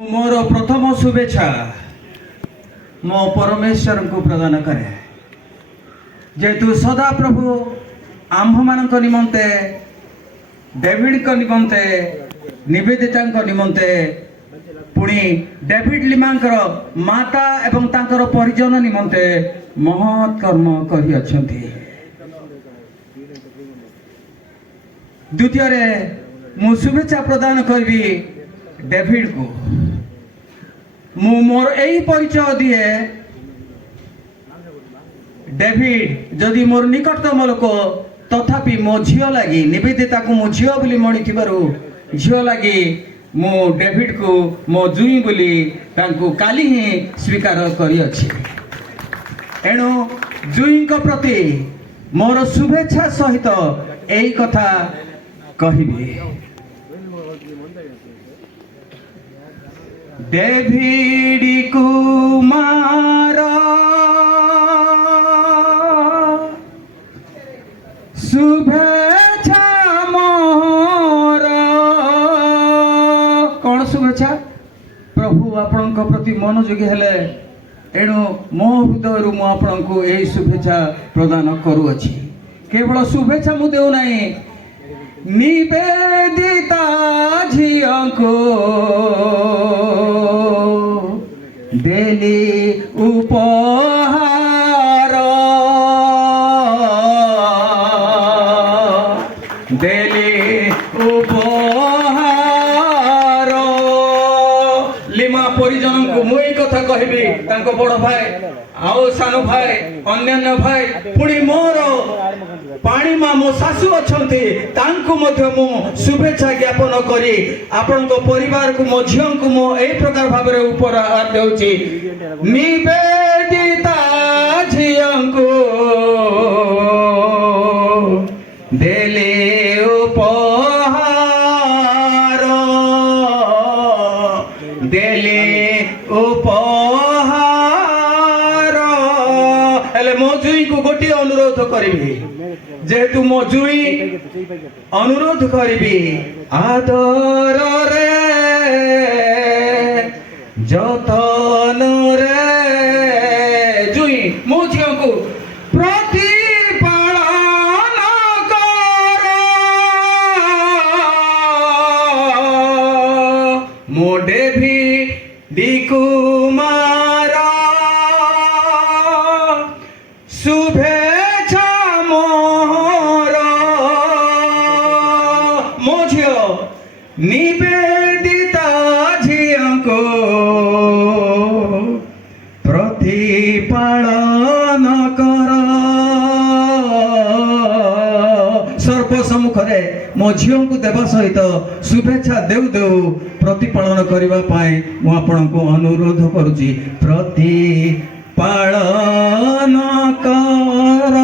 मोर प्रथम शुभेच्छा मो परमेश्वर को प्रदान करे जेतु सदा प्रभु आम्भ मान निमंते डेविड को निमंते निवेदिता निमंते पुणी डेविड लिमांकर माता एवं तांकर परिजन निमंते महत् कर्म करि अछंती। द्वितीय मु शुभेच्छा प्रदान करी डेविड को मु मोर यही परिचय दिए डेविड जदि मोर निकटतम लोक तथापि मो झील लगी निवेदिता को मो झील बोली मणि झील लगी मु डेविड को मो जुई बोली तांको काली ही स्वीकार करी अछि। एणु जुई को प्रति मोर शुभेच्छा सहित यही कथा कहिबी। डेविड कुमार शुभेच्छा मोर। कौन शुभेच्छा प्रभु आपण प्रति मनोयोगी हेले एणु मो हृदय मु आपण को यही शुभेच्छा प्रदान करुअछि। केवल शुभेच्छा मु देउ नाही निवेदिता झिया को देली उपहार देली उपहार लिमा परिजन को मुई कथा कहबी तांको बड़ भाई आओ सानो भाई अन्यान्य भाई पुणी मोर पाणी मा मो सासु अछंती तांको मध्य मो शुभेच्छा ज्ञापन करी आपण को परिवार को मो झियो को मो एई प्रकार भाबरे उपहार देउची। निवेदिता झियो को देले उपहार देले उपहार हेले मो जुई को गोटी अनुरोध करिबी जेहेतु मो जुई अनुरोध करी आदर रे जतन रे जुई मो झियो को प्रतिपालन कर मो डेविड कुमार शुभेच्छा मोर मो झियो निवेदिता झियो को प्रतिपालन कर। सर्व सम्मुखरे मो झियो को देवा सहित शुभेच्छा देउ देउ प्रतिपालन करबा पाए मु आपण को अनुरोध करूची प्रतिपालन कर।